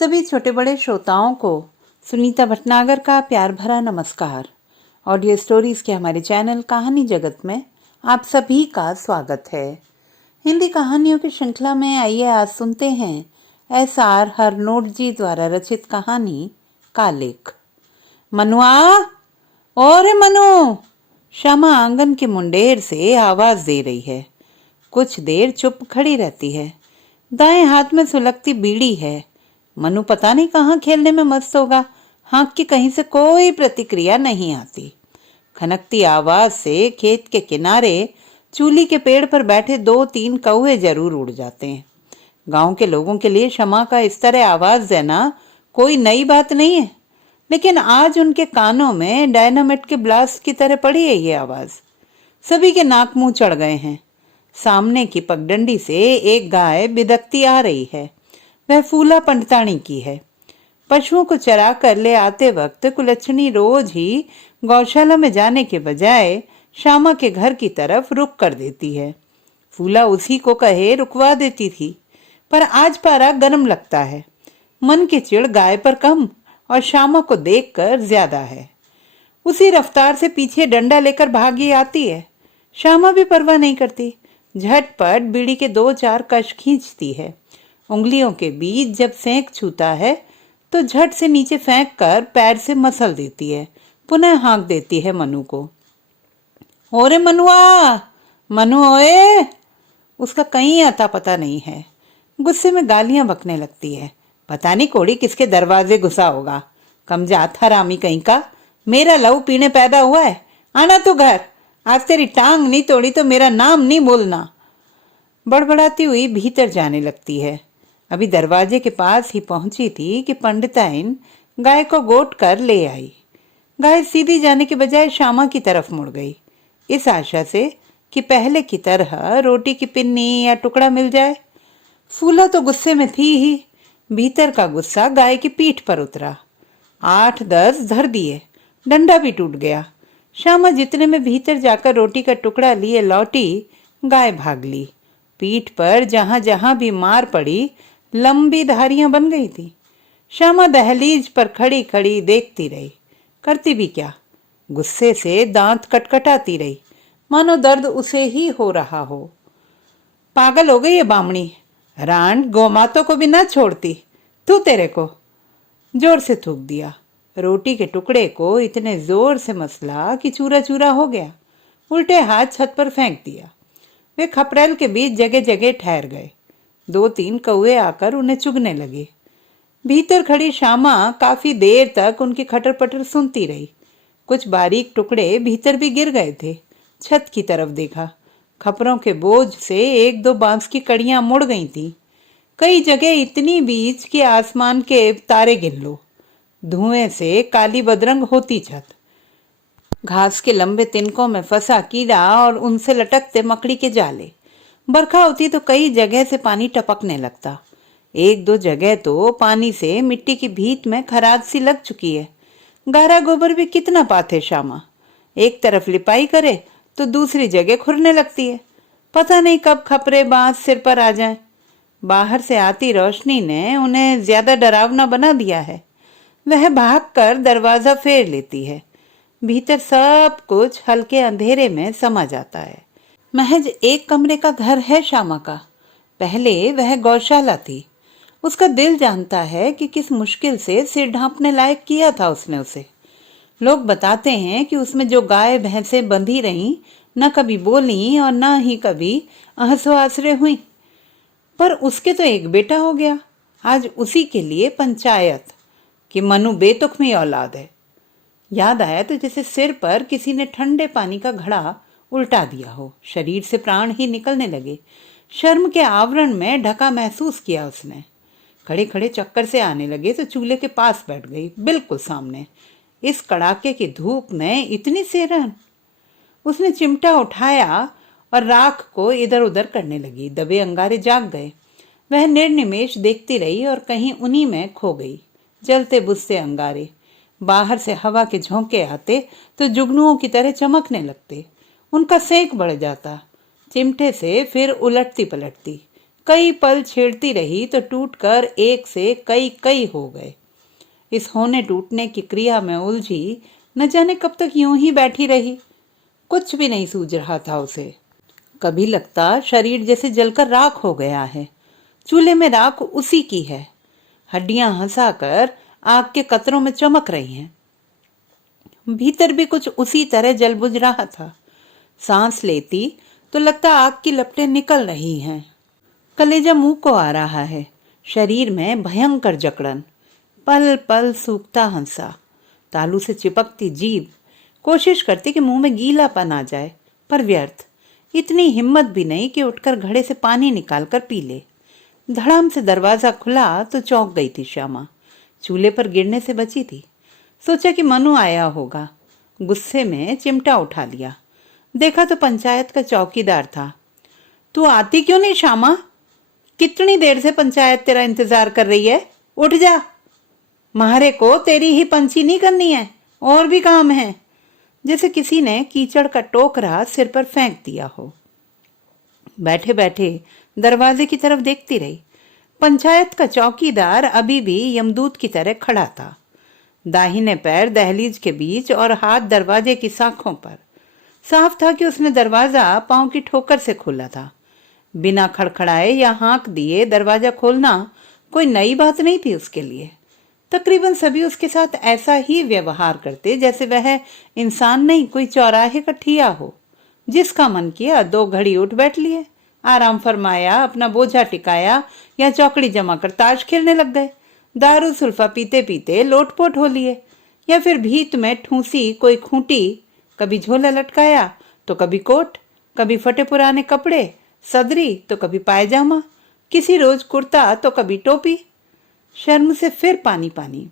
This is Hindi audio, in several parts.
सभी छोटे बड़े श्रोताओं को सुनीता भटनागर का प्यार भरा नमस्कार। ऑडियो स्टोरीज के हमारे चैनल कहानी जगत में आप सभी का स्वागत है। हिंदी कहानियों की श्रृंखला में आइए आज सुनते हैं एस.आर. हरनोट जी द्वारा रचित कहानी कालिक। मनुआ, और मनु! श्यामा आंगन के मुंडेर से आवाज दे रही है। कुछ देर चुप खड़ी रहती है। दाएं हाथ में सुलगती बीड़ी है। मनु पता नहीं कहाँ खेलने में मस्त होगा। हाँक की कहीं से कोई प्रतिक्रिया नहीं आती। खनकती आवाज से खेत के किनारे चूली के पेड़ पर बैठे 2-3 कौवे जरूर उड़ जाते हैं। गांव के लोगों के लिए क्षमा का इस तरह आवाज देना कोई नई बात नहीं है, लेकिन आज उनके कानों में डायनामिट के ब्लास्ट की तरह पड़ी है ये आवाज। सभी के नाक मुंह चढ़ गए हैं। सामने की पगडंडी से एक गाय बिदकती आ रही है। वह फूला पंडतानी की है। पशुओं को चरा कर ले आते वक्त कुलच्छनी रोज ही गौशाला में जाने के बजाय श्यामा के घर की तरफ रुक कर देती है। फूला उसी को कहे रुकवा देती थी, पर आज पारा गर्म लगता है। मन की चिढ़ गाय पर कम और श्यामा को देखकर ज्यादा है। उसी रफ्तार से पीछे डंडा लेकर भागी आती है। श्यामा भी परवाह नहीं करती। झटपट बीड़ी के 2-4 कश खींचती है। उंगलियों के बीच जब सेंक छूता है तो झट से नीचे फेंक कर पैर से मसल देती है। पुनः हाँक देती है मनु को। ओरे मनुआ, मनु ओए! उसका कहीं आता पता नहीं है। गुस्से में गालियां बकने लगती है। पता नहीं कोड़ी किसके दरवाजे घुसा होगा। कमजात हरामी कहीं का। मेरा लहू पीने पैदा हुआ है। आना तो घर। आज तेरी टांग नहीं तोड़ी तो मेरा नाम नहीं बोलना। बड़बड़ाती हुई भीतर जाने लगती है। अभी दरवाजे के पास ही पहुंची थी कि पंडिताइन गाय को गोट कर ले आई। गाय सीधी जाने के बजाय श्यामा की तरफ मुड़ गई, इस आशा से कि पहले की तरह रोटी की पिन्नी या टुकड़ा मिल जाए। फूला तो गुस्से में थी ही। भीतर का गुस्सा गाय की पीठ पर उतरा। 8-10 धर दिए। डंडा भी टूट गया। श्यामा जितने में भीतर जाकर रोटी का टुकड़ा लिए लौटी, गाय भाग ली। पीठ पर जहां जहां भी मार पड़ी लंबी धारियां बन गई थी। श्यामा दहलीज पर खड़ी खड़ी देखती रही। करती भी क्या? गुस्से से दांत कटकटाती रही, मानो दर्द उसे ही हो रहा हो। पागल हो गई है बामणी। रांड गौमातों को भी न छोड़ती। तू तेरे को जोर से थूक दिया। रोटी के टुकड़े को इतने जोर से मसला कि चूरा चूरा हो गया। उल्टे हाथ छत पर फेंक दिया। वे खपरेल के बीच जगह जगह ठहर गए। 2-3 कौवे आकर उन्हें चुगने लगे। भीतर खड़ी श्यामा काफी देर तक उनकी खटर पटर सुनती रही। कुछ बारीक टुकड़े भीतर भी गिर गए थे। छत की तरफ देखा। खपरों के बोझ से 1-2 बांस की कड़ियां मुड़ गई थी। कई जगह इतनी बीच कि आसमान के तारे गिन लो। धुएं से काली बदरंग होती छत। घास के लंबे तिनकों में फंसा कीड़ा और उनसे लटकते मकड़ी के जाले। बरखा होती तो कई जगह से पानी टपकने लगता। 1-2 जगह तो पानी से मिट्टी की भीत में खराद सी लग चुकी है। गारा गोबर भी कितना पाथे श्यामा। एक तरफ लिपाई करे तो दूसरी जगह खुरने लगती है। पता नहीं कब खपरे बांस सिर पर आ जाएं। बाहर से आती रोशनी ने उन्हें ज्यादा डरावना बना दिया है। वह भागकर दरवाजा फेर लेती है। भीतर सब कुछ हल्के अंधेरे में समा जाता है। महज एक कमरे का घर है श्यामा का। पहले वह गौशाला थी। उसका दिल जानता है कि किस मुश्किल से सिर ढांपने लायक किया था उसने उसे। लोग बताते हैं कि उसमें जो गाय भैंसें बंधी रहीं, न कभी बोली और न ही कभी आहसो आसरे हुई। पर उसके तो एक बेटा हो गया। आज उसी के लिए पंचायत कि मनु बेतुखमी औलाद है। याद आया तो जैसे सिर पर किसी ने ठंडे पानी का घड़ा उल्टा दिया हो। शरीर से प्राण ही निकलने लगे। शर्म के आवरण में ढका महसूस किया उसने। खड़े खड़े चक्कर से आने लगे तो चूल्हे के पास बैठ गई, बिल्कुल सामने। इस कड़ाके की धूप में इतनी सेरन। उसने चिमटा उठाया और राख को इधर उधर करने लगी। दबे अंगारे जाग गए। वह निर्निमेष देखती रही और कहीं उन्हीं में खो गई। जलते बुझते अंगारे। बाहर से हवा के झोंके आते तो जुगनुओं की तरह चमकने लगते। उनका सेंक बढ़ जाता। चिमटे से फिर उलटती पलटती। कई पल छेड़ती रही तो टूटकर एक से कई कई हो गए। इस होने टूटने की क्रिया में उलझी न जाने कब तक यूं ही बैठी रही। कुछ भी नहीं सूझ रहा था उसे। कभी लगता शरीर जैसे जलकर राख हो गया है। चूल्हे में राख उसी की है। हड्डियां हंसाकर आग के कतरों में चमक रही हैं। भीतर भी कुछ उसी तरह जल बुझ रहा था। सांस लेती तो लगता आग की लपटें निकल रही हैं। कलेजा मुंह को आ रहा है। शरीर में भयंकर जकड़न। पल पल सूखता हंसा। तालू से चिपकती जीभ कोशिश करती कि मुंह में गीलापन आ जाए, पर व्यर्थ। इतनी हिम्मत भी नहीं कि उठकर घड़े से पानी निकालकर पी ले। धड़ाम से दरवाजा खुला तो चौंक गई थी श्यामा। चूल्हे पर गिरने से बची थी। सोचा कि मनु आया होगा। गुस्से में चिमटा उठा लिया। देखा तो पंचायत का चौकीदार था। तू आती क्यों नहीं श्यामा? कितनी देर से पंचायत तेरा इंतजार कर रही है। उठ जा। म्हारे को तेरी ही पंची नहीं करनी है, और भी काम है। जैसे किसी ने कीचड़ का टोकरा सिर पर फेंक दिया हो। बैठे बैठे दरवाजे की तरफ देखती रही। पंचायत का चौकीदार अभी भी यमदूत की तरह खड़ा था। दाहिने पैर दहलीज के बीच और हाथ दरवाजे की साखों पर। साफ था कि उसने दरवाजा पांव की ठोकर से खोला था। बिना खड़खड़ाए या हाँक दिए दरवाजा खोलना कोई नई बात नहीं थी उसके लिए। तकरीबन सभी उसके साथ ऐसा ही व्यवहार करते जैसे वह इंसान नहीं, कोई चौराहे का ठिया हो। जिसका मन किया 2 घड़ी उठ बैठ लिए, आराम फरमाया, अपना बोझा टिकाया या चौकड़ी जमा कर ताश खेलने लग गए। दारू सुल्फा पीते पीते लोटपोट हो लिए, या फिर भीत में ठूसी कोई खूंटी। कभी झोला लटकाया तो कभी कोट, कभी फटे पुराने कपड़े, सदरी तो कभी पायजामा, किसी रोज कुर्ता तो कभी टोपी। शर्म से फिर पानी पानी।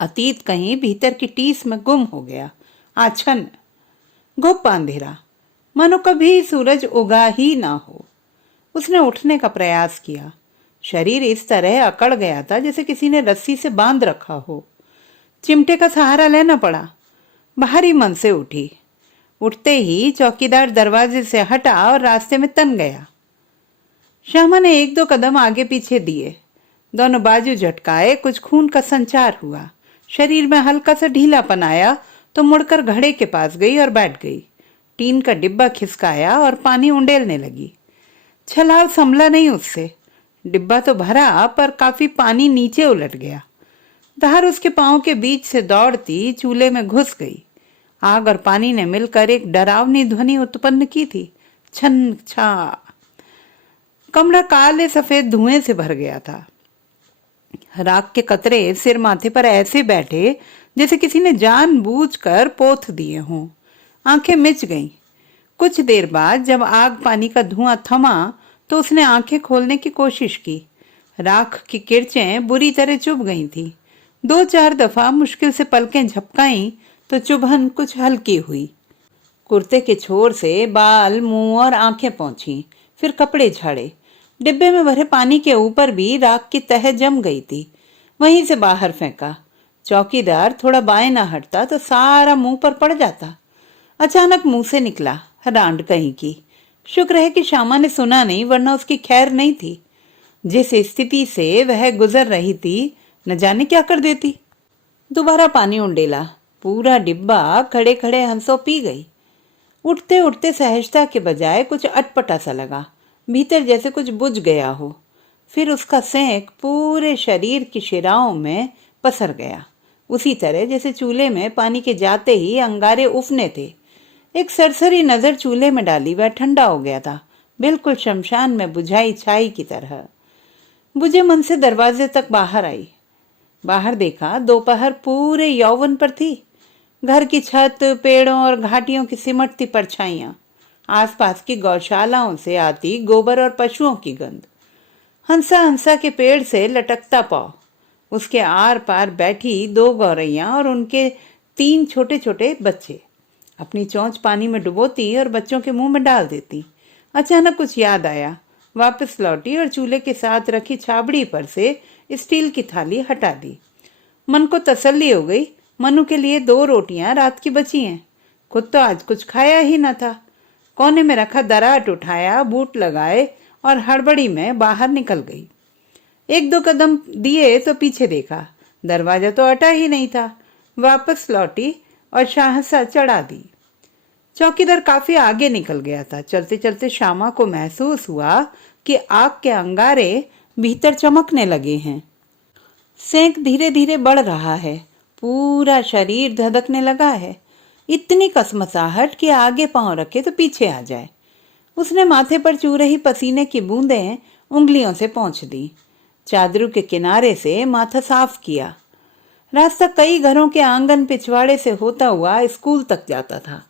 अतीत कहीं भीतर की टीस में गुम हो गया। आछन्न घुप अंधेरा, मानो कभी सूरज उगा ही ना हो। उसने उठने का प्रयास किया। शरीर इस तरह अकड़ गया था जैसे किसी ने रस्सी से बांध रखा हो। चिमटे का सहारा लेना पड़ा। भारी मन से उठी। उठते ही चौकीदार दरवाजे से हटा और रास्ते में तन गया। श्यामा ने 1-2 कदम आगे पीछे दिए। दोनों बाजू झटकाए, कुछ खून का संचार हुआ। शरीर में हल्का सा ढीलापन आया तो मुड़कर घड़े के पास गई और बैठ गई। टीन का डिब्बा खिसकाया और पानी उंडेलने लगी। छलाव संभला नहीं उससे। डिब्बा तो भरा, पर काफी पानी नीचे उलट गया। धार उसके पांव के बीच से दौड़ती चूल्हे में घुस गई। आग और पानी ने मिलकर एक डरावनी ध्वनि उत्पन्न की थी। छन छा। कमरा काले सफेद धुएं से भर गया था। राख के कतरे सिर माथे पर ऐसे बैठे जैसे किसी ने जानबूझकर पोथ दिए हों। आंखें मिच गईं। कुछ देर बाद जब आग पानी का धुआं थमा तो उसने आंखें खोलने की कोशिश की। राख की किरचें बुरी तरह चुभ गई थी। 2-4 दफा मुश्किल से पलकें झपकाईं तो चुभन कुछ हल्की हुई। कुर्ते के छोर से बाल, मुंह और आंखें पहुंची। फिर कपड़े झाड़े। डिब्बे में भरे पानी के ऊपर भी राख की तह जम गई थी। वहीं से बाहर फेंका। चौकीदार थोड़ा बाएं ना हटता तो सारा मुंह पर पड़ जाता। अचानक मुंह से निकला, रांड कहीं की। शुक्र है कि श्यामा ने सुना नहीं, वरना उसकी खैर नहीं थी। जिस स्थिति से वह गुजर रही थी, न जाने क्या कर देती। दोबारा पानी उंडेला। पूरा डिब्बा खड़े खड़े हंसों पी गई। उठते उठते सहजता के बजाय कुछ अटपटा सा लगा। भीतर जैसे कुछ बुझ गया हो। फिर उसका सेंक पूरे शरीर की शिराओं में पसर गया, उसी तरह जैसे चूल्हे में पानी के जाते ही अंगारे उफने थे। एक सरसरी नजर चूल्हे में डाली, वह ठंडा हो गया था, बिल्कुल शमशान में बुझाई छाई की तरह। बुझे मन से दरवाजे तक बाहर आई। बाहर देखा, दोपहर पूरे यौवन पर थी। घर की छत, पेड़ों और घाटियों की सिमटती परछाइयां, आसपास की गौशालाओं से आती गोबर और पशुओं की गंध, हंसा हंसा के पेड़ से लटकता पाव, उसके आर पार बैठी 2 गौरैया और उनके 3 छोटे छोटे बच्चे। अपनी चोंच पानी में डुबोती और बच्चों के मुंह में डाल देती। अचानक कुछ याद आया, वापस लौटी और चूल्हे के साथ रखी छाबड़ी पर से स्टील की थाली हटा दी। मन को तसल्ली हो गई, मनु के लिए 2 रोटियां रात की बची हैं। खुद तो आज कुछ खाया ही न था। कोने में रखा दराट उठाया, बूट लगाए और हड़बड़ी में बाहर निकल गई। एक दो कदम दिए तो पीछे देखा, दरवाजा तो अटा ही नहीं था। वापस लौटी और शाहसा चढ़ा दी। चौकीदार काफी आगे निकल गया था। चलते चलते श्यामा को महसूस हुआ कि आग के अंगारे भीतर चमकने लगे हैं। सेंक धीरे धीरे बढ़ रहा है, पूरा शरीर धधकने लगा है। इतनी कसमसाहट कि आगे पांव रखे तो पीछे आ जाए। उसने माथे पर चू रही पसीने की बूंदें उंगलियों से पोंछ दी। चादरों के किनारे से माथा साफ किया। रास्ता कई घरों के आंगन पिछवाड़े से होता हुआ स्कूल तक जाता था।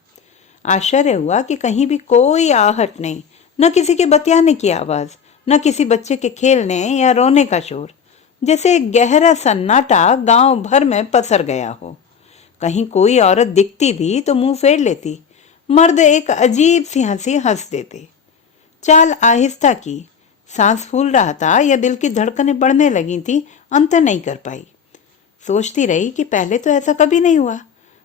आश्चर्य हुआ कि कहीं भी कोई आहट नहीं, न किसी के बतियाने की आवाज, न किसी बच्चे के खेलने या रोने का शोर। जैसे एक गहरा सन्नाटा गांव भर में पसर गया हो। कहीं कोई औरत दिखती भी तो मुंह फेर लेती। मर्द एक अजीब सी हंसी हंस देते। चाल आहिस्ता की। सांस फूल रहा था या दिल की धड़कनें बढ़ने लगी थी, अंत नहीं कर पाई। सोचती रही कि पहले तो ऐसा कभी नहीं हुआ,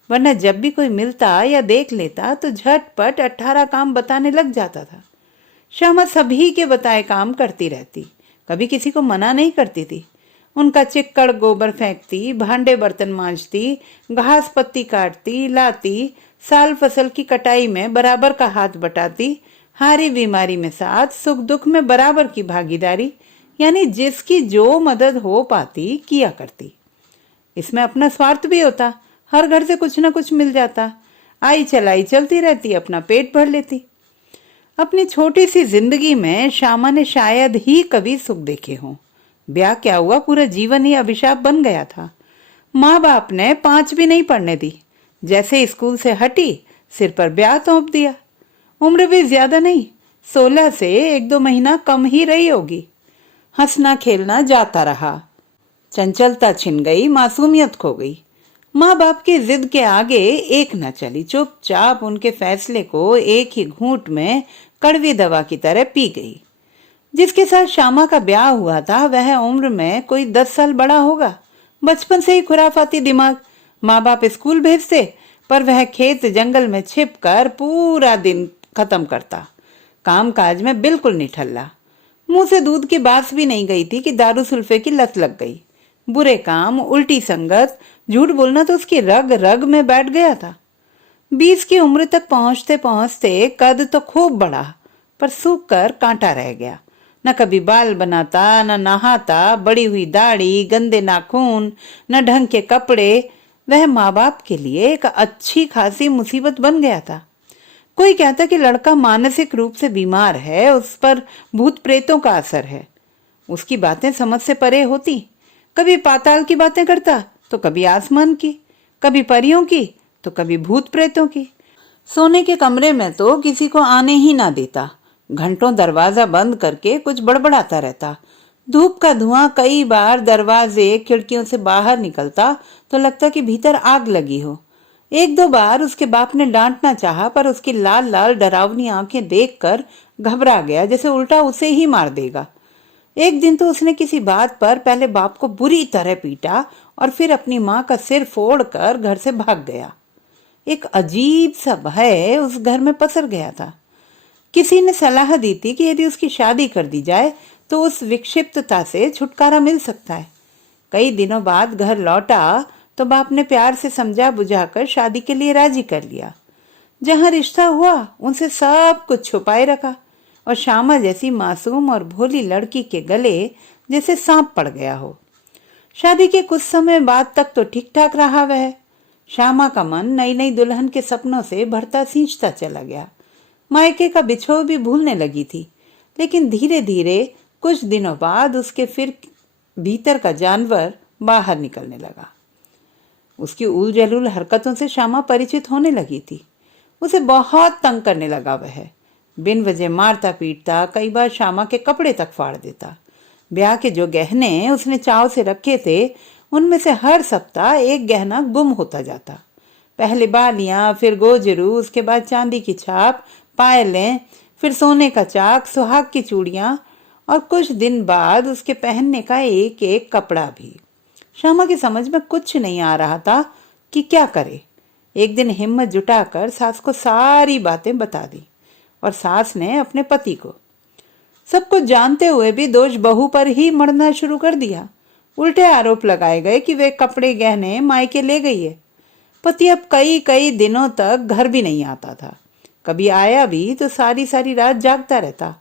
वरना जब भी कोई मिलता या देख लेता तो झटपट 18 काम बताने लग जाता था। श्यामा सभी के बताए काम करती रहती, कभी किसी को मना नहीं करती थी। उनका चिक्कड़ गोबर फेंकती, भांडे बर्तन मांजती, घास पत्ती काटती, लाती, साल फसल की कटाई में बराबर का हाथ बटाती, हारी बीमारी में साथ, सुख दुख में बराबर की भागीदारी, यानी जिसकी जो मदद हो पाती किया करती। इसमें अपना स्वार्थ भी होता, हर घर से कुछ न कुछ मिल जाता। आई चलाई चलती रहती, अपना पेट भर लेती। अपनी छोटी सी जिंदगी में श्यामा ने शायद ही कभी सुख देखे हों। ब्याह क्या हुआ, पूरा जीवन ही अभिशाप बन गया था। माँ बाप ने 5 भी नहीं पढ़ने दी। जैसे स्कूल से हटी, सिर पर ब्याह तोप दिया। उम्र भी ज्यादा नहीं, 16 से 1-2 महीना कम ही रही होगी। हंसना खेलना जाता रहा। चंचलता छिन गई, मासूमियत खो गई। माँ बाप की जिद के आगे एक न चली, चुपचाप उनके फैसले को एक ही घूंट में कड़वी दवा की तरह पी गई। जिसके साथ श्यामा का ब्याह हुआ था वह उम्र में कोई 10 साल बड़ा होगा। बचपन से ही खुराफाती दिमाग। माँ बाप स्कूल भेजते, पर वह खेत जंगल में छिपकर पूरा दिन खत्म करता। काम काज में बिल्कुल निठल्ला। मुंह से दूध की बात भी नहीं गई थी कि दारू सुल्फे की लत लग गई। बुरे काम, उल्टी संगत, झूठ बोलना तो उसकी रग रग में बैठ गया था। 20 की उम्र तक पहुंचते पहुंचते कद तो खूब बढ़ा, पर सूख कर कांटा रह गया। न कभी बाल बनाता, न नहाता, बड़ी हुई दाढ़ी, गंदे नाखून, न ढंग के कपड़े। वह माँ बाप के लिए एक अच्छी खासी मुसीबत बन गया था। कोई कहता कि लड़का मानसिक रूप से बीमार है, उस पर भूत प्रेतों का असर है। उसकी बातें समझ से परे होती। कभी पाताल की बातें करता तो कभी आसमान की, कभी परियों की तो कभी भूत प्रेतों की। सोने के कमरे में तो किसी को आने ही ना देता। घंटों दरवाजा बंद करके कुछ बड़बड़ाता रहता। धूप का धुआं कई बार दरवाजे खिड़कियों से बाहर निकलता तो लगता कि भीतर आग लगी हो। 1-2 बार उसके बाप ने डांटना चाहा, पर उसकी लाल लाल डरावनी आंखें देखकर घबरा गया, जैसे उल्टा उसे ही मार देगा। एक दिन तो उसने किसी बात पर पहले बाप को बुरी तरह पीटा और फिर अपनी माँ का सिर फोड़कर घर से भाग गया। एक अजीब सा भय उस घर में पसर गया था। किसी ने सलाह दी थी कि यदि उसकी शादी कर दी जाए तो उस विक्षिप्तता से छुटकारा मिल सकता है। कई दिनों बाद घर लौटा तो बाप ने प्यार से समझा बुझाकर शादी के लिए राजी कर लिया। जहां रिश्ता हुआ उनसे सब कुछ छुपाए रखा, और श्यामा जैसी मासूम और भोली लड़की के गले जैसे सांप पड़ गया हो। शादी के कुछ समय बाद तक तो ठीक ठाक रहा वह। श्यामा का मन नई नई दुल्हन के सपनों से भरता सींचता चला गया। मायके का बिछोह भी भूलने लगी थी, लेकिन धीरे धीरे कुछ दिनों बाद उसके फिर भीतर का जानवर बाहर निकलने लगा। उसकी उल जलूल हरकतों से श्यामा परिचित होने लगी थी। उसे बहुत तंग करने लगा वह। बिन वजह मारता पीटता, कई बार श्यामा के कपड़े तक फाड़ देता। ब्याह के जो गहने उसने चाव से रखे थे उनमें से हर सप्ताह एक गहना गुम होता जाता। पहले बालियां, फिर गोजरू, उसके बाद चांदी की छाप, पायलें, फिर सोने का चाक, सुहाग की चूड़ियां, और कुछ दिन बाद उसके पहनने का एक एक कपड़ा भी। श्यामा की समझ में कुछ नहीं आ रहा था कि क्या करे। एक दिन हिम्मत जुटाकर सास को सारी बातें बता दी, और सास ने अपने पति को। सब कुछ जानते हुए भी दोष बहू पर ही मढ़ना शुरू कर दिया। उल्टे आरोप लगाए गए कि वे कपड़े गहने मायके ले गई है। पति अब कई कई दिनों तक घर भी नहीं आता था। कभी आया भी तो सारी सारी रात जागता रहता।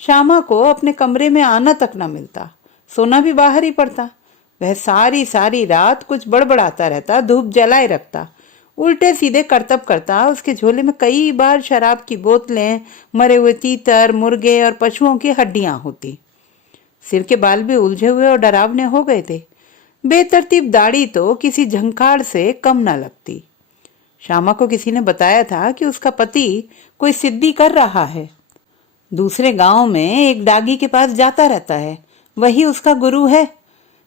श्यामा को अपने कमरे में आना तक न मिलता, सोना भी बाहर ही पड़ता। वह सारी सारी रात कुछ बड़बड़ाता रहता, धूप जलाए रखता, उल्टे सीधे करतब करता। उसके झोले में कई बार शराब की बोतलें, मरे हुए तीतर, मुर्गे और पशुओं की हड्डियां होती। सिर के बाल भी उलझे हुए और डरावने हो गए थे। बेतरतीब दाढ़ी तो किसी झंखाड़ से कम न लगती। श्यामा को किसी ने बताया था कि उसका पति कोई सिद्धि कर रहा है। दूसरे गांव में एक डागी के पास जाता रहता है, वही उसका गुरु है।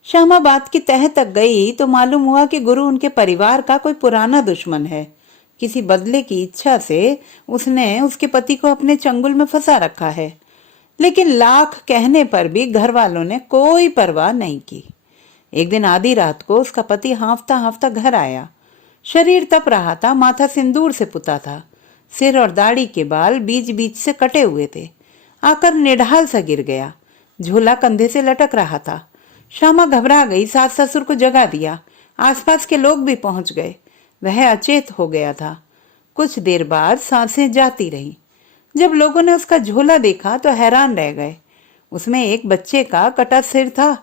श्यामा बात की तह तक गई तो मालूम हुआ कि गुरु उनके परिवार का कोई पुराना दुश्मन है। किसी बदले की इच्छा से उसने उसके पति को अपने चंगुल में फंसा रखा है। लेकिन लाख कहने पर भी घर वालों ने कोई परवाह नहीं की। एक दिन आधी रात को उसका पति हांफता हांफता घर आया। शरीर तप रहा था, माथा सिंदूर से पुता था, सिर और दाढ़ी के बाल बीच बीच से कटे हुए थे। आकर निढाल सा गिर गया, झोला कंधे से लटक रहा था। श्यामा घबरा गई, सास ससुर को जगा दिया। आसपास के लोग भी पहुंच गए। वह अचेत हो गया था। कुछ देर बाद सांसें जाती रही। जब लोगों ने उसका झोला देखा तो हैरान रह गए। उसमें एक बच्चे का कटा सिर था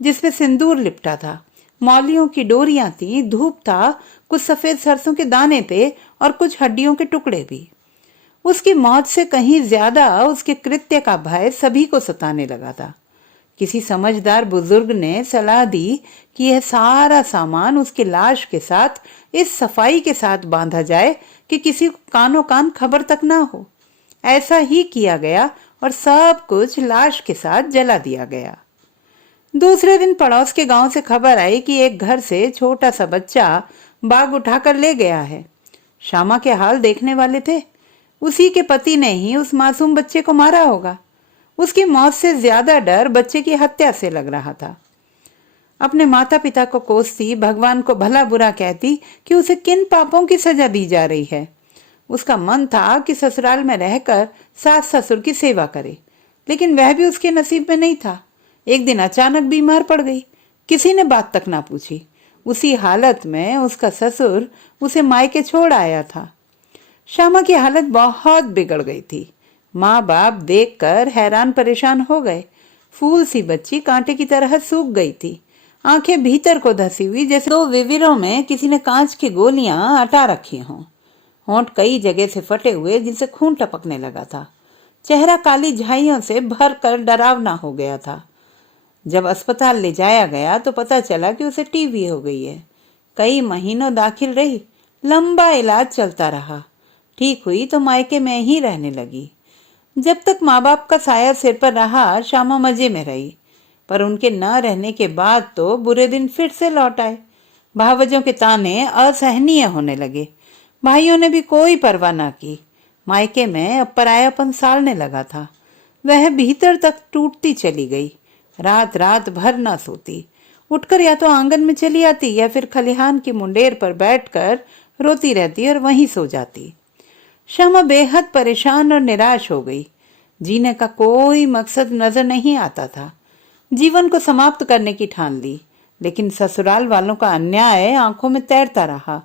जिसपे सिंदूर लिपटा था। मौलियों की डोरियां थी, धूप था, कुछ सफेद सरसों के दाने थे और कुछ हड्डियों के टुकड़े भी। उसकी मौत से कहीं ज्यादा उसके कृत्य का भय सभी को सताने लगा था। किसी समझदार बुजुर्ग ने सलाह दी कि यह सारा सामान उसकी लाश के साथ इस सफाई के साथ बांधा जाए कि किसी को कानो कान खबर तक ना हो। ऐसा ही किया गया और सब कुछ लाश के साथ जला दिया गया। दूसरे दिन पड़ोस के गांव से खबर आई कि एक घर से छोटा सा बच्चा बाघ उठाकर ले गया है। श्यामा के हाल देखने वाले थे। उसी के पति ने ही उस मासूम बच्चे को मारा होगा। उसकी मौत से ज्यादा डर बच्चे की हत्या से लग रहा था। अपने माता पिता को कोसती, भगवान को भला बुरा कहती कि उसे किन पापों की सजा दी जा रही है। उसका मन था कि ससुराल में रहकर सास ससुर की सेवा करे, लेकिन वह भी उसके नसीब में नहीं था। एक दिन अचानक बीमार पड़ गई। किसी ने बात तक ना पूछी। उसी हालत में उसका ससुर उसे मायके छोड़ आया था। श्यामा की हालत बहुत बिगड़ गई थी। माँ बाप देखकर हैरान परेशान हो गए। फूल सी बच्ची कांटे की तरह सूख गई थी, आंखें भीतर को धसी हुई जैसे दो विविरों में किसी ने कांच की गोलियां अटा रखी हों। होंठ कई जगह से फटे हुए जिनसे खून टपकने लगा था। चेहरा काली झाइयों से भर कर डरावना हो गया था। जब अस्पताल ले जाया गया तो पता चला कि उसे टीबी हो गई है। कई महीनों दाखिल रही, लंबा इलाज चलता रहा। ठीक हुई तो मायके में ही रहने लगी। जब तक माँ बाप का साया सिर पर रहा, श्यामा मजे में रही। पर उनके न रहने के बाद तो बुरे दिन फिर से लौट आए। भावजों के ताने असहनीय होने लगे। भाइयों ने भी कोई परवाह न की। मायके में अब परायापन सालने लगा था। वह भीतर तक टूटती चली गई। रात रात भर न सोती। उठकर या तो आंगन में चली आती या फिर खलिहान की मुंडेर पर बैठकर रोती रहती और वहीं सो जाती। श्यामा बेहद परेशान और निराश हो गई। जीने का कोई मकसद नजर नहीं आता था। जीवन को समाप्त करने की ठान ली, लेकिन ससुराल वालों का अन्याय आंखों में तैरता रहा।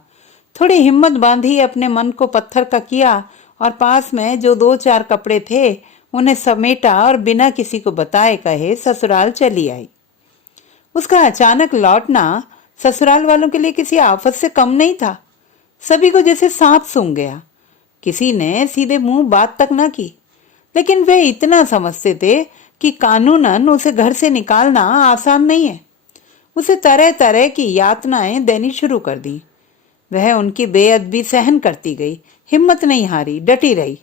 थोड़ी हिम्मत बांधी, अपने मन को पत्थर का किया और पास में जो दो चार कपड़े थे उन्हें समेटा और बिना किसी को बताए कहे ससुराल चली आई। उसका अचानक लौटना ससुराल वालों के लिए किसी आफत से कम नहीं था। सभी को जैसे सांप सूंघ गया। किसी ने सीधे मुंह बात तक न की, लेकिन वे इतना समझते थे कि कानूनन उसे घर से निकालना आसान नहीं है। उसे तरह तरह की यातनाएं देनी शुरू कर दी। वह उनकी बेअदबी सहन करती गई, हिम्मत नहीं हारी, डटी रही।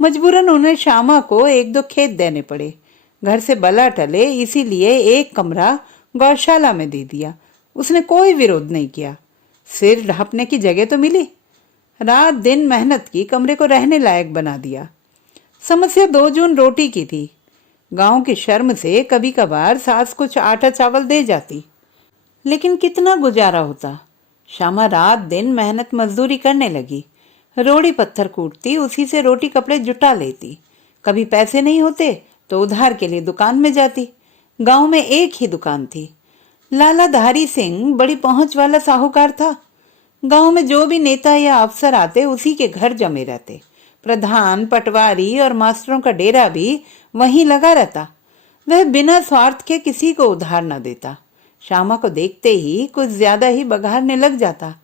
मजबूरन उन्हें श्यामा को एक दो खेत देने पड़े। घर से बला टले, इसीलिए एक कमरा गौशाला में दे दिया। उसने कोई विरोध नहीं किया। सिर ढांपने की जगह तो मिली। रात दिन मेहनत की, कमरे को रहने लायक बना दिया। समस्या 2 जून रोटी की थी। गांव की शर्म से कभी कभार सास कुछ आटा चावल दे जाती, लेकिन कितना गुजारा होता। श्यामा रात दिन मेहनत मजदूरी करने लगी। रोड़ी पत्थर कूटती, उसी से रोटी कपड़े जुटा लेती। कभी पैसे नहीं होते तो उधार के लिए दुकान में जाती। गांव में एक ही दुकान थी। लाला धारी सिंह बड़ी पहुंच वाला साहूकार था। गांव में जो भी नेता या अफसर आते उसी के घर जमे रहते। प्रधान, पटवारी और मास्टरों का डेरा भी वहीं लगा रहता। वह बिना स्वार्थ के किसी को उधार न देता। श्यामा को देखते ही कुछ ज्यादा ही बघारने लग जाता,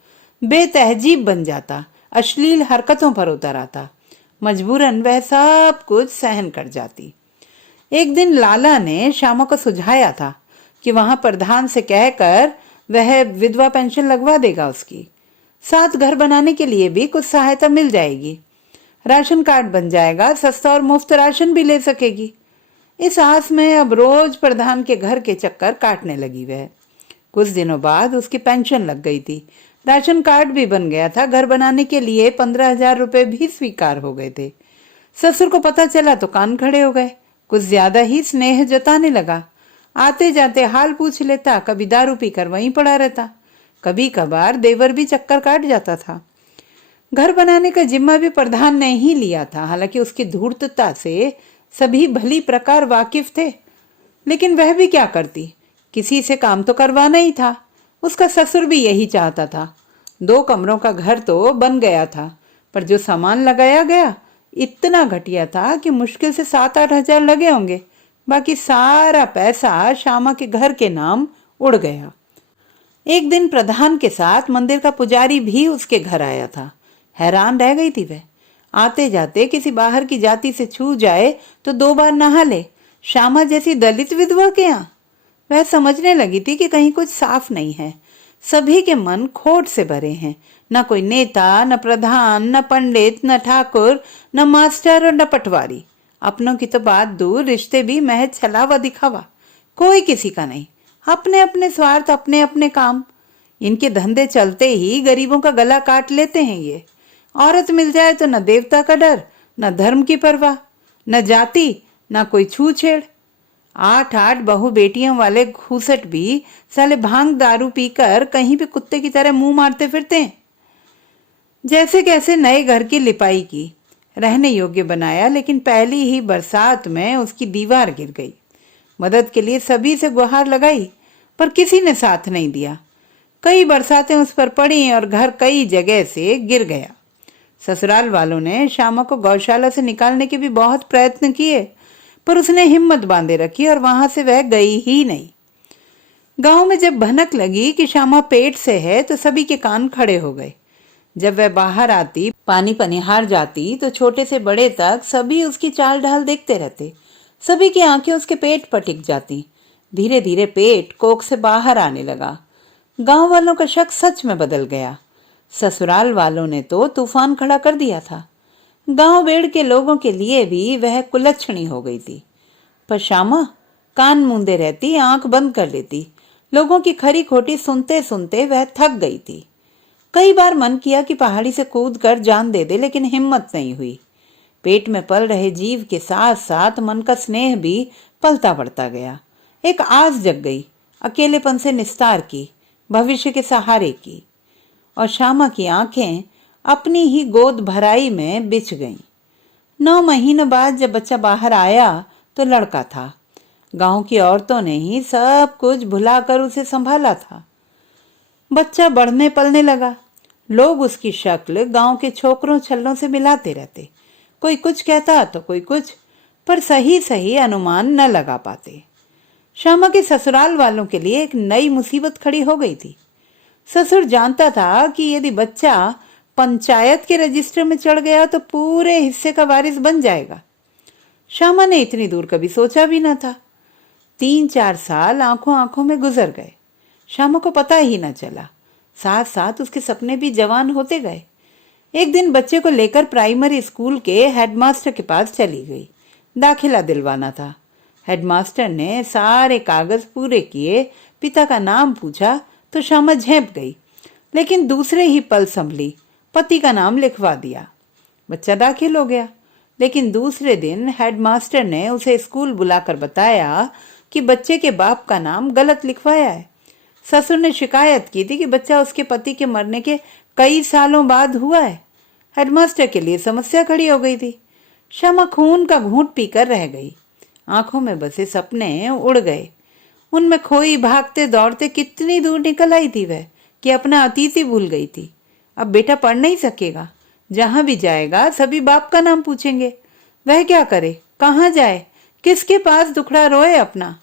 बेतहजीब बन जाता, अश्लील हरकतों पर उतर आता। मजबूरन वह सब कुछ सहन कर जाती। एक दिन लाला ने श्यामा को सुझाया था कि वहां प्रधान से कहकर वह विधवा पेंशन लगवा देगा उसकी। साथ घर बनाने के लिए भी कुछ सहायता मिल जाएगी। राशन कार्ड बन जाएगा, सस्ता और मुफ्त राशन भी ले सकेगी। इस आस में अब रोज प्रधान के घर के चक्कर काटने लगी वह। कुछ दिनों बाद उसकी पेंशन लग गई थी, राशन कार्ड भी बन गया था, घर बनाने के लिए 15,000 रुपए भी स्वीकार हो गए थे। ससुर को पता चला तो कान खड़े हो गए। कुछ ज्यादा ही स्नेह जताने लगा। आते जाते हाल पूछ लेता, कभी दारू पीकर वहीं पड़ा रहता। कभी कभार देवर भी चक्कर काट जाता था। घर बनाने का जिम्मा भी प्रधान ने ही लिया था। हालांकि उसकी धूर्तता से सभी भली प्रकार वाकिफ थे, लेकिन वह भी क्या करती, किसी से काम तो करवाना ही था। उसका ससुर भी यही चाहता था। 2 कमरों का घर तो बन गया था, पर जो सामान लगाया गया इतना घटिया था कि मुश्किल से 7-8 हजार लगे होंगे। बाकी सारा पैसा श्यामा के घर के नाम उड़ गया। एक दिन प्रधान के साथ मंदिर का पुजारी भी उसके घर आया था। हैरान रह गई थी वह। आते जाते किसी बाहर की जाति से छू जाए तो 2 बार नहा ले। श्यामा जैसी दलित विधवा के यहाँ वह समझने लगी थी कि कहीं कुछ साफ नहीं है। सभी के मन खोट से भरे हैं। न कोई नेता, न प्रधान, न पंडित, न ठाकुर, न मास्टर और न पटवारी। अपनों की तो बात दूर, रिश्ते भी महज छलावा दिखावा। कोई किसी का नहीं। अपने अपने स्वार्थ, अपने अपने काम। इनके धंधे चलते ही गरीबों का गला काट लेते हैं ये। औरत मिल जाए तो न देवता का डर, न धर्म की परवाह, न जाति, न कोई छूछेड़। 8-8 बहु बेटियों वाले घूसट भी साले भांग दारू पीकर कहीं भी कुत्ते की तरह मुंह मारते फिरते हैं। जैसे कैसे नए घर की लिपाई की, रहने योग्य बनाया, लेकिन पहली ही बरसात में उसकी दीवार गिर गई। मदद के लिए सभी से गुहार लगाई, पर किसी ने साथ नहीं दिया। कई बरसातें उस पर पड़ी और घर कई जगह से गिर गया। ससुराल वालों ने श्यामा को गौशाला से निकालने के भी बहुत प्रयत्न किए, पर उसने हिम्मत बांधे रखी और वहां से वह गई ही नहीं। गांव में जब भनक लगी कि श्यामा पेट से है तो सभी के कान खड़े हो गए। जब वह बाहर आती, पानी पनिहार जाती, तो छोटे से बड़े तक सभी उसकी चाल ढाल देखते रहते। सभी की आंखें उसके पेट पर टिक जाती। धीरे धीरे पेट कोख से बाहर आने लगा। गांव वालों का शक सच में बदल गया। ससुराल वालों ने तो तूफान खड़ा कर दिया था। गांव बेड़ के लोगों के लिए भी वह कुलच्छणी हो गई थी। पर श्यामा कान मूंदे रहती, आंख बंद कर लेती। लोगों की खरी खोटी सुनते सुनते वह थक गई थी। कई बार मन किया कि पहाड़ी से कूद कर जान दे दे, लेकिन हिम्मत नहीं हुई। पेट में पल रहे जीव के साथ साथ मन का स्नेह भी पलता बढ़ता गया। एक आस जग गई, अकेलेपन से निस्तार की, भविष्य के सहारे की। और श्यामा की आंखें अपनी ही गोद भराई में बिछ गईं। 9 महीनों बाद जब बच्चा बाहर आया तो लड़का था। गांव की औरतों ने ही सब कुछ भुलाकर उसे संभाला था। बच्चा बढ़ने पलने लगा। लोग उसकी शक्ल गांव के छोकरों छल्लों से मिलाते रहते। कोई कुछ कहता तो कोई कुछ, पर सही सही अनुमान न लगा पाते। श्यामा के ससुराल वालों के लिए एक नई मुसीबत खड़ी हो गई थी। ससुर जानता था कि यदि बच्चा पंचायत के रजिस्टर में चढ़ गया तो पूरे हिस्से का वारिस बन जाएगा। श्यामा ने इतनी दूर कभी सोचा भी न था। 3-4 साल आंखों आंखों में गुजर गए। श्यामा को पता ही न चला। साथ साथ उसके सपने भी जवान होते गए। एक दिन बच्चे को लेकर प्राइमरी स्कूल के हेडमास्टर के पास चली गई। दाखिला दिलवाना था। हेडमास्टर ने सारे कागज पूरे किए। पिता का नाम पूछा तो श्यामा झेंप गई, लेकिन दूसरे ही पल संभली, पति का नाम लिखवा दिया। बच्चा दाखिल हो गया, लेकिन दूसरे दिन हेडमास्टर ने उसे स्कूल बुलाकर बताया कि बच्चे के बाप का नाम गलत लिखवाया है। ससुर ने शिकायत की थी कि बच्चा उसके पति के मरने के कई सालों बाद हुआ है। हेडमास्टर के लिए समस्या खड़ी हो गई थी। श्यामा खून का घूंट पीकर रह गई। आंखों में बसे सपने उड़ गए। उनमें खोई भागते दौड़ते कितनी दूर निकल आई थी वह कि अपना अतीत ही भूल गई थी। अब बेटा पढ़ नहीं सकेगा, जहां भी जाएगा सभी बाप का नाम पूछेंगे। वह क्या करे, कहाँ जाए, किसके पास दुखड़ा रोए अपना।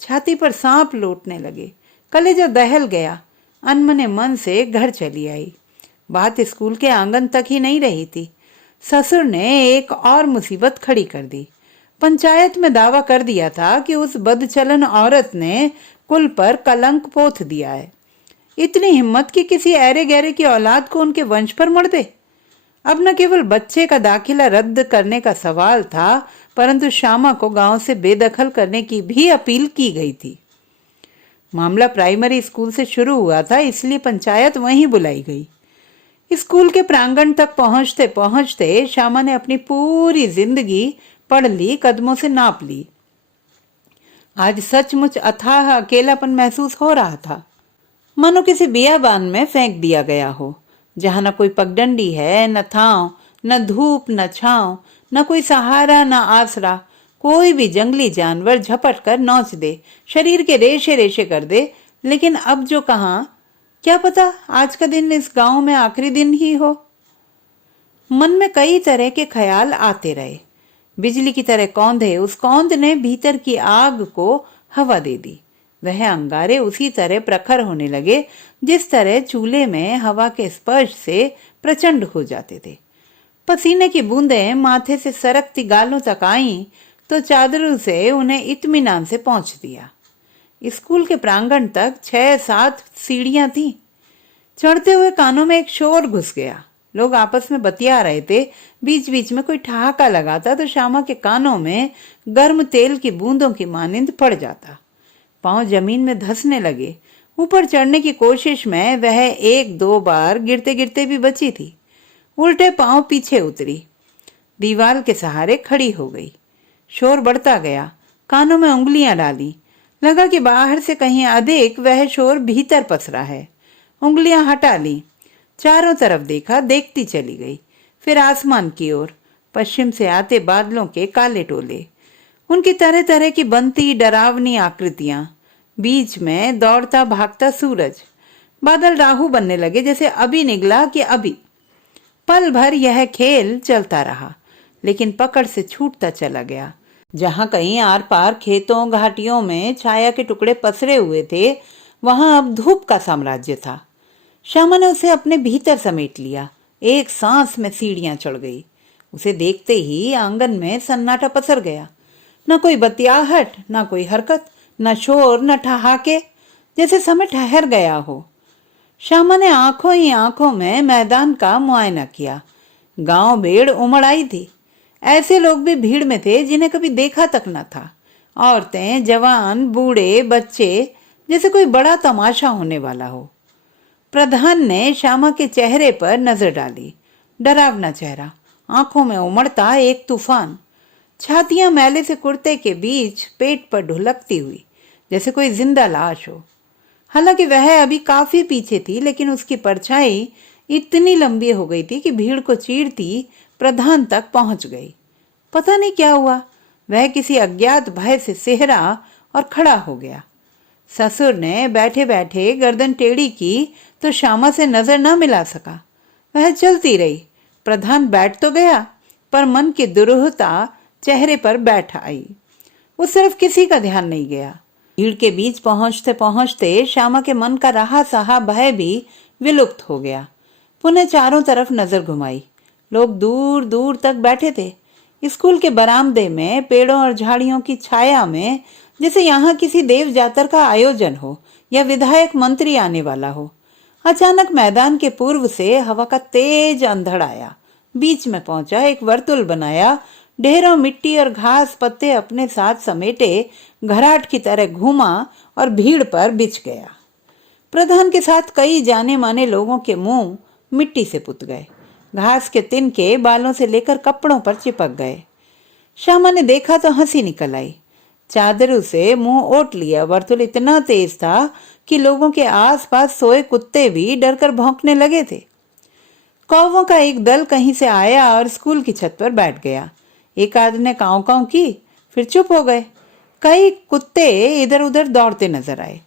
छाती पर सांप लौटने लगे, कलेजा दहल गया। अनमने मन से घर चली आई। बात स्कूल के आंगन तक ही नहीं रही थी, ससुर ने एक और मुसीबत खड़ी कर दी। पंचायत में दावा कर दिया था कि उस बदचलन औरत ने कुल पर कलंक पोत दिया है। इतनी हिम्मत कि किसी ऐरे गहरे की औलाद को उनके वंश पर मर दे। अब न केवल बच्चे का दाखिला रद्द करने का सवाल था, परंतु श्यामा को गांव से बेदखल करने की भी अपील की गई थी। मामला प्राइमरी स्कूल से शुरू हुआ था, इसलिए पंचायत वहीं बुलाई गई। स्कूल के प्रांगण तक पहुंचते पहुंचते श्यामा ने अपनी पूरी जिंदगी पढ़ ली, कदमों से नाप ली। आज सचमुच अथाह अकेलापन महसूस हो रहा था, मानो किसी बियाबान में फेंक दिया गया हो, जहां न कोई पगडंडी है, न थांव, न धूप, न छांव, न कोई सहारा, न आसरा। कोई भी जंगली जानवर झपट कर नोच दे, शरीर के रेशे रेशे कर दे। लेकिन अब जो कहां, क्या पता आज का दिन इस गांव में आखिरी दिन ही हो। मन में कई तरह के ख्याल आते रहे। बिजली की तरह कौंधे उस कौंध ने भीतर की आग को हवा दे दी। वह अंगारे उसी तरह प्रखर होने लगे जिस तरह चूल्हे में हवा के स्पर्श से प्रचंड हो जाते थे। पसीने की बूंदें माथे से सरकती गालों तक आईं तो चादरों से उन्हें इत्मीनान से पहुंच दिया। स्कूल के प्रांगण तक 6-7 सीढ़ियां थीं। चढ़ते हुए कानों में एक शोर घुस गया। लोग आपस में बतिया रहे थे। बीच बीच में कोई ठहाका लगाता तो श्यामा के कानों में गर्म तेल की बूंदों की मानिंद पड़ जाता। पांव जमीन में धंसने लगे। ऊपर चढ़ने की कोशिश में वह 1-2 बार गिरते गिरते भी बची थी। उल्टे पांव पीछे उतरी, दीवार के सहारे खड़ी हो गई। शोर बढ़ता गया। कानों में उंगलियां डाली। लगा कि बाहर से कहीं अधिक वह शोर भीतर पसरा है। उंगलियां हटा ली। चारों तरफ देखा, देखती चली गई। फिर आसमान की ओर। पश्चिम से आते बादलों के काले टोले, उनकी तरह तरह की बनती डरावनी आकृतियां। बीच में दौड़ता भागता सूरज। बादल राहु बनने लगे, जैसे अभी निगला कि अभी। पल भर यह खेल चलता रहा, लेकिन पकड़ से छूटता चला गया। जहां कहीं आर पार खेतों घाटियों में छाया के टुकड़े पसरे हुए थे, वहां अब धूप का साम्राज्य था। श्यामा ने उसे अपने भीतर समेट लिया। एक सांस में सीढ़ियां चढ़ गई। उसे देखते ही आंगन में सन्नाटा पसर गया। न कोई बतियाहट, न कोई हरकत, न शोर, न ठहाके, जैसे समय ठहर गया हो। श्यामा ने आंखों ही आंखों में मैदान का मुआयना किया। गांव भीड़ उमड़ आई थी। ऐसे लोग भी भीड़ में थे जिन्हें कभी देखा तक न था। औरतें, जवान, बूढ़े, बच्चे, जैसे कोई बड़ा तमाशा होने वाला हो। प्रधान ने श्यामा के चेहरे पर नजर डाली। डरावना चेहरा, आंखों में उमड़ता एक तूफान। छातियां मैले से कुर्ते के बीच पेट पर ढुलकती हुई, जैसे कोई जिंदा लाश हो। हालांकि वह अभी काफी पीछे थी, लेकिन उसकी परछाई इतनी लंबी हो गई थी कि भीड़ को चीरती प्रधान तक पहुंच गई। पता नहीं क्या हुआ, वह किसी अज्ञात भय से सिहरा और खड़ा हो गया। ससुर ने बैठे बैठे गर्दन टेढ़ी की तो श्यामा से नजर न मिला सका। वह चलती रही। प्रधान बैठ तो गया, पर मन की दुरूहता चेहरे पर बैठ आई। उस तरफ किसी का ध्यान नहीं गया। भीड़ के बीच पहुंचते पहुंचते श्यामा के मन का रहा सहा भय भी विलुप्त हो गया। पुनः चारों तरफ नजर घुमाई। लोग दूर दूर तक बैठे थे। स्कूल के बरामदे में पेड़ों और झाड़ियों की छाया में, जैसे यहाँ किसी देव जातर का आयोजन हो या विधायक मंत्री आने वाला हो। अचानक मैदान के पूर्व से हवा का तेज अंधड़ आया। बीच में पहुंचा, एक वर्तुल बनाया। ढेरों मिट्टी और घास पत्ते अपने साथ समेटे घराट की तरह घूमा और भीड़ पर बिछ गया। प्रधान के साथ कई जाने माने लोगों के मुंह मिट्टी से पुत गए। घास के तिनके बालों से लेकर कपड़ों पर चिपक गए। श्यामा ने देखा तो हंसी निकल आई। चादरों से मुंह ओट लिया। वर्तुल इतना तेज था कि लोगों के आसपास सोए कुत्ते भी डरकर भौंकने लगे थे। कौवों का एक दल कहीं से आया और स्कूल की छत पर बैठ गया। एक आध ने काँव काँव की, फिर चुप हो गए। कई कुत्ते इधर उधर दौड़ते नजर आए।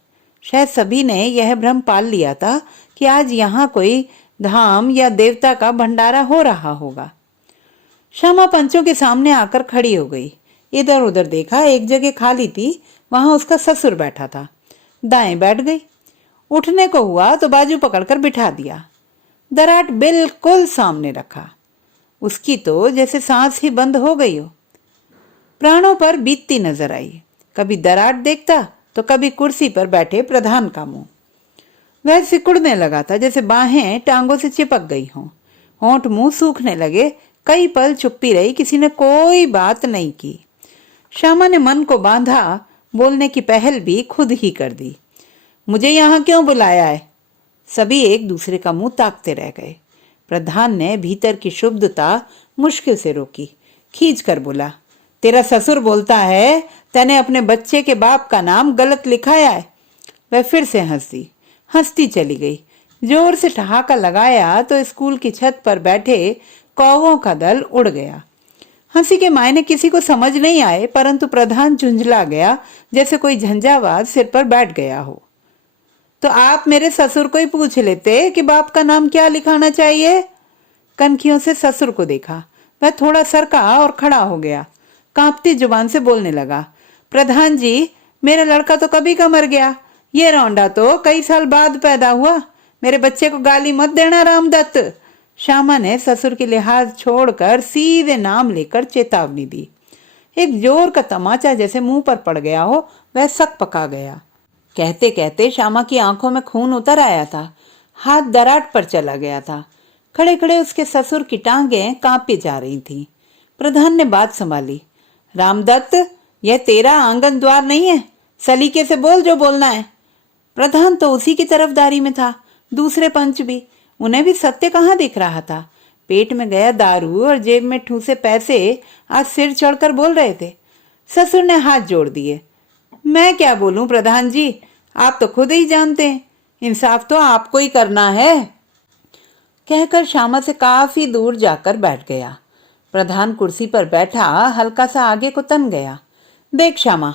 शायद सभी ने यह भ्रम पाल लिया था कि आज यहाँ कोई धाम या देवता का भंडारा हो रहा होगा। श्यामा पंचों के सामने आकर खड़ी हो गई। इधर उधर देखा, एक जगह खाली थी, वहां उसका ससुर बैठा था। दाएं बैठ गई। उठने को हुआ तो बाजू पकड़कर बिठा दिया। दराट बिल्कुल सामने रखा। उसकी तो जैसे सांस ही बंद हो गई हो। प्राणों पर बीतती नजर आई। कभी दराट देखता तो कभी कुर्सी पर बैठे प्रधान का मुंह। वह सिकुड़ने लगा था, जैसे बाहें टांगों से चिपक गई हों। होंठ मुंह सूखने लगे। कई पल चुप्पी रही, किसी ने कोई बात नहीं की। श्यामा ने मन को बांधा, बोलने की पहल भी खुद ही कर दी। मुझे यहाँ क्यों बुलाया है? सभी एक दूसरे का मुंह ताकते रह गए। प्रधान ने भीतर की शुद्धता मुश्किल से रोकी। खींच कर बोला, तेरा ससुर बोलता है तैने अपने बच्चे के बाप का नाम गलत लिखाया है। वह फिर से हंसती चली गई। जोर से ठहाका लगाया तो स्कूल की छत पर बैठे कौवों का दल उड़ गया। हंसी के मायने किसी को समझ नहीं आए, परंतु प्रधान झुंझला गया, जैसे कोई झंझावात सिर पर बैठ गया हो। तो आप मेरे ससुर को ही पूछ लेते कि बाप का नाम क्या लिखाना चाहिए। कनखियों से ससुर को देखा। वह थोड़ा सरका और खड़ा हो गया। कांपती जुबान से बोलने लगा, प्रधान जी, मेरा लड़का तो कभी का मर गया। ये रौंडा तो कई साल बाद पैदा हुआ। मेरे बच्चे को गाली मत देना रामदत्त। श्यामा ने ससुर की लिहाज छोड़कर सीधे नाम लेकर चेतावनी दी। एक जोर का तमाचा जैसे मुंह पर पड़ गया हो, वह सक पका गया। कहते कहते श्यामा की आंखों में खून उतर आया था। हाथ दराट पर चला गया था। खड़े खड़े उसके ससुर की टांगें कांपी जा रही थीं। प्रधान ने बात संभाली, रामदत्त, यह तेरा आंगन द्वार नहीं है, सलीके से बोल जो बोलना है। प्रधान तो उसी की तरफदारी में था। दूसरे पंच भी, उन्हें भी सत्य कहाँ दिख रहा था। पेट में गया दारू और जेब में ठूसे पैसे आज सिर चढ़कर बोल रहे थे। ससुर ने हाथ जोड़ दिए। मैं क्या बोलूं प्रधान जी, आप तो खुद ही जानते हैं, इंसाफ तो आपको ही करना है। कहकर श्यामा से काफी दूर जाकर बैठ गया। प्रधान कुर्सी पर बैठा हल्का सा आगे को तन गया। देख श्यामा,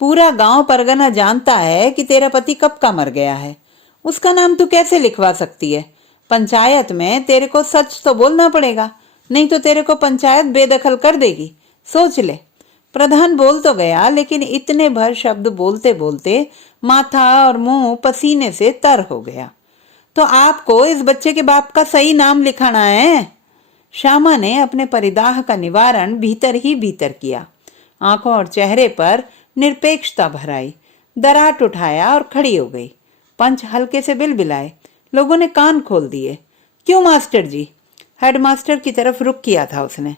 पूरा गांव परगना जानता है कि तेरा पति कब का मर गया है। उसका नाम तू कैसे लिखवा सकती है? पंचायत में तेरे को सच तो बोलना पड़ेगा, नहीं तो तेरे को पंचायत बेदखल कर देगी। सोच ले। प्रधान बोल तो गया, लेकिन इतने भर शब्द बोलते बोलते माथा और मुंह पसीने से तर हो गया। तो आपको इस बच्चे के बाप का सही नाम लिखाना है। श्यामा ने अपने परिदाह का निवारण भीतर ही भीतर किया। आंखों और चेहरे पर निरपेक्षता भर आई। दराट उठाया और खड़ी हो गई। पंच हल्के से बिलबिलाए। लोगों ने कान खोल दिए। क्यों मास्टर जी? हेडमास्टर की तरफ रुख किया था उसने।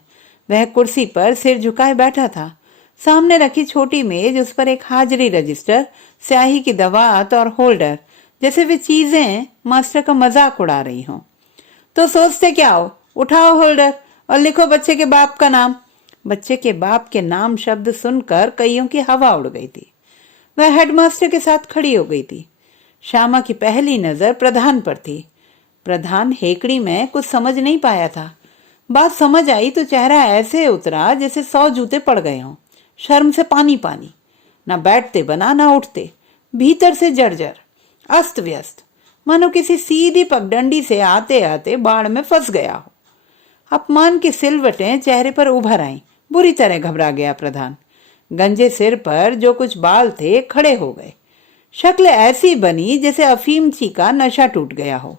वह कुर्सी पर सिर झुकाए बैठा था। सामने रखी छोटी मेज, उस पर एक हाजिरी रजिस्टर, स्याही की दवात और होल्डर, जैसे वे चीजें मास्टर का मजाक उड़ा रही हों। तो सोचते क्या हो? उठाओ होल्डर और लिखो बच्चे के बाप का नाम। बच्चे के बाप के नाम शब्द सुनकर कईयों की हवा उड़ गई थी। वह हेडमास्टर के साथ खड़ी हो गई थी। श्यामा की पहली नजर प्रधान पर थी। प्रधान हेकड़ी में कुछ समझ नहीं पाया था। बात समझ आई तो चेहरा ऐसे उतरा जैसे 100 जूते पड़ गए हों। शर्म से पानी पानी, ना बैठते बना ना उठते, भीतर से जर्जर, अस्त व्यस्त, मानो किसी सीधी पगडंडी से आते आते बाढ़ में फंस गया हो। अपमान की सिलवटें चेहरे पर उभर आईं। बुरी तरह घबरा गया प्रधान। गंजे सिर पर जो कुछ बाल थे खड़े हो गए। शक्ल ऐसी बनी जैसे अफीमची का नशा टूट गया हो।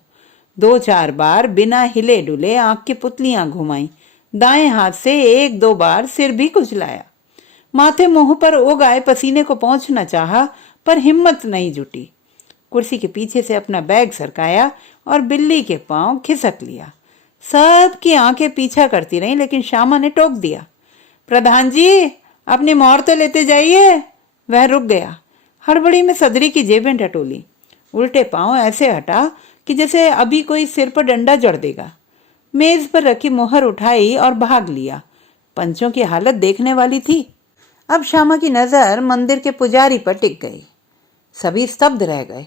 2-4 बार बिना हिले डुले आंख की पुतलियां घुमाई। दाएं हाथ से 1-2 बार सिर भी कुचलाया। माथे मुंह पर उग आए पसीने को पोंछना चाहा, पर हिम्मत नहीं जुटी। कुर्सी के पीछे से अपना बैग सरकाया और बिल्ली के पांव खिसक लिया। सबकी आंखें पीछा करती रहीं, लेकिन श्यामा ने टोक दिया, प्रधान जी, अपनी मोहर तो लेते जाइए। वह रुक गया। हड़बड़ी में सदरी की जेबें टटोली। उल्टे पांव ऐसे हटा कि जैसे अभी कोई सिर पर डंडा जड़ देगा। मेज पर रखी मोहर उठाई और भाग लिया। पंचों की हालत देखने वाली थी। अब श्यामा की नजर मंदिर के पुजारी पर टिक गई। सभी स्तब्ध रह गए।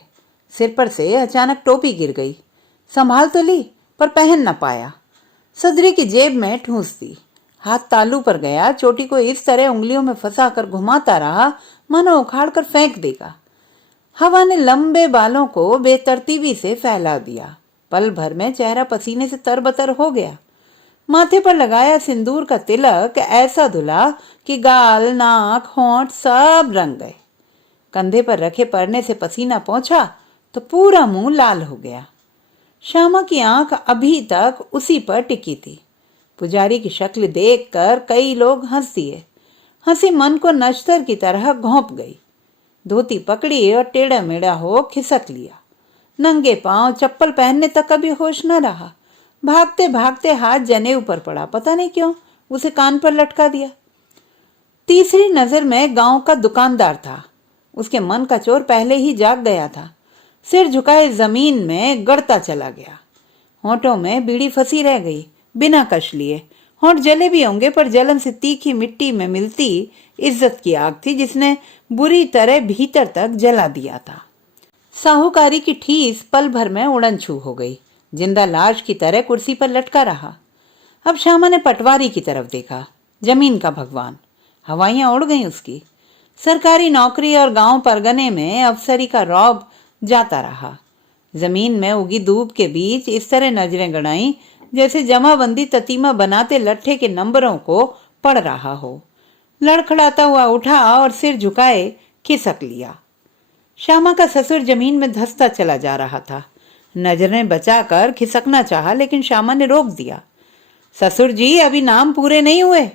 सिर पर से अचानक टोपी गिर गई। संभाल तो ली, पर पहन न पाया। सदरी की जेब में ठूंस दी। हाथ तालू पर गया, चोटी को इस तरह उंगलियों में फंसाकर घुमाता रहा मानो उखाड़कर फेंक देगा। हवा ने लंबे बालों को बेतरतीबी से फैला दिया। पल भर में चेहरा पसीने से तरबतर हो गया। माथे पर लगाया सिंदूर का तिलक ऐसा धुला कि गाल, नाक, होंठ सब रंग गए। कंधे पर रखे परने से पसीना पहुंचा तो पूरा मुंह लाल हो गया। श्यामा की आंख अभी तक उसी पर टिकी थी। पुजारी की शक्ल देखकर कई लोग हंस दिए। हंसी मन को नश्तर की तरह घोंप गई। धोती पकड़ी और टेढ़ा मेढ़ा हो खिसक लिया। नंगे पांव, चप्पल पहनने तक कभी होश न रहा। भागते भागते हाथ जनेऊ पर पड़ा, पता नहीं क्यों उसे कान पर लटका दिया। तीसरी नजर में गांव का दुकानदार था। उसके मन का चोर पहले ही जाग गया था। सिर झुकाए जमीन में गड़ता चला गया। होंठों में बीड़ी फंसी रह गई, बिना कश लिए। होंठ जले भी होंगे पर जलन से तीखी मिट्टी में मिलती इज्जत की आग थी जिसने बुरी तरह भीतर तक जला दिया था। साहूकारी की ठीस पल भर में उड़न छू हो गई। जिंदा लाश की तरह कुर्सी पर लटका रहा। अब श्यामा ने पटवारी की तरफ देखा। जमीन का भगवान। हवाइयां उड़ गईं उसकी। सरकारी नौकरी और गांव परगने में अफसरी का रौब जाता रहा। जमीन में उगी धूप के बीच इस तरह नजरें गड़ाई जैसे जमाबंदी ततीमा बनाते लट्ठे के नंबरों को पढ़ रहा हो। लड़खड़ाता हुआ उठा और सिर झुकाए खिसक लिया। श्यामा का ससुर जमीन में धंसता चला जा रहा था। नजरें बचाकर खिसकना चाहा लेकिन श्यामा ने रोक दिया। ससुर जी, अभी नाम पूरे नहीं हुए।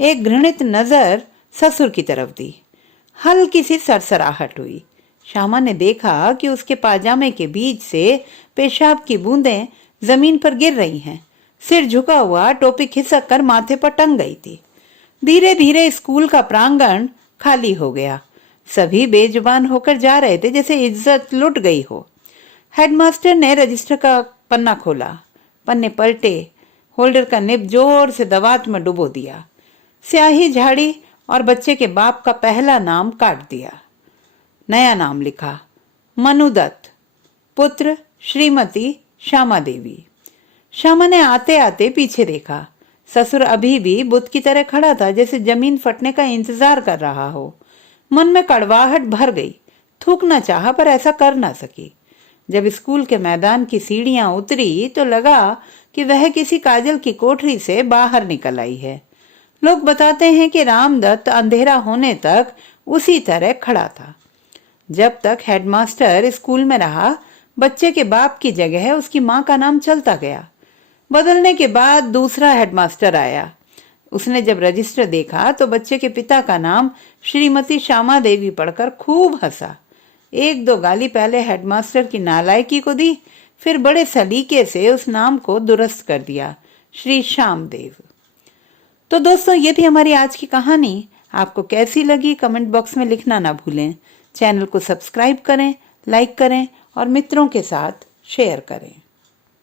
एक घृणित नजर ससुर की तरफ दी। हल्की सी सरसराहट हुई। श्यामा ने देखा कि उसके पाजामे के बीच से पेशाब की बूंदें जमीन पर गिर रही हैं। सिर झुका हुआ, टोपी खिसक कर माथे पर टंग गई थी। धीरे धीरे स्कूल का प्रांगण खाली हो गया। सभी बेजुबान होकर जा रहे थे जैसे इज्जत लुट गई हो। हेडमास्टर ने रजिस्टर का पन्ना खोला। पन्ने पलटे। होल्डर का निब जोर से दवात में डुबो दिया। स्याही झाड़ी और बच्चे के बाप का पहला नाम काट दिया। नया नाम लिखा, मनुदत्त, पुत्र श्रीमती श्यामा देवी। श्यामा ने आते आते पीछे देखा। ससुर अभी भी बुत की तरह खड़ा था जैसे जमीन फटने का इंतजार कर रहा हो। मन में कड़वाहट भर गई। थूकना चाहा पर ऐसा कर ना सकी। जब स्कूल के मैदान की सीढ़ियां उतरी तो लगा कि वह किसी काजल की कोठरी से बाहर निकल आई है। लोग बताते हैं कि रामदत्त अंधेरा होने तक उसी तरह खड़ा था। जब तक हेडमास्टर स्कूल में रहा, बच्चे के बाप की जगह उसकी मां का नाम चलता गया। बदलने के बाद दूसरा हेडमास्टर आया। उसने जब रजिस्टर देखा तो बच्चे के पिता का नाम श्रीमती श्यामा देवी पढ़कर खूब हंसा। एक दो गाली पहले हेडमास्टर की नालायकी को दी, फिर बड़े सलीके से उस नाम को दुरुस्त कर दिया, श्री श्यामदेव। तो दोस्तों, ये थी हमारी आज की कहानी। आपको कैसी लगी कमेंट बॉक्स में लिखना ना भूलें। चैनल को सब्सक्राइब करें, लाइक करें और मित्रों के साथ शेयर करें।